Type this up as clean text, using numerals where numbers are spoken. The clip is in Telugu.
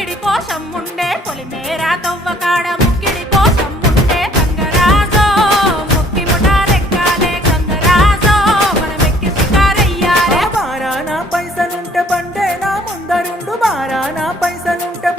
ముక్కిడి పోషం ఉండే పొలిమేరా తవ్వకాడ ముక్కిడి పోషం ఉండే గంగరాజో ముక్కి ముఠారెక్కాలే గంగరాజో మనమెక్కి షికారయ్యాలే బారానా పైసలుంటే బండే నా ముందరుండు బారానా పైసలుంటే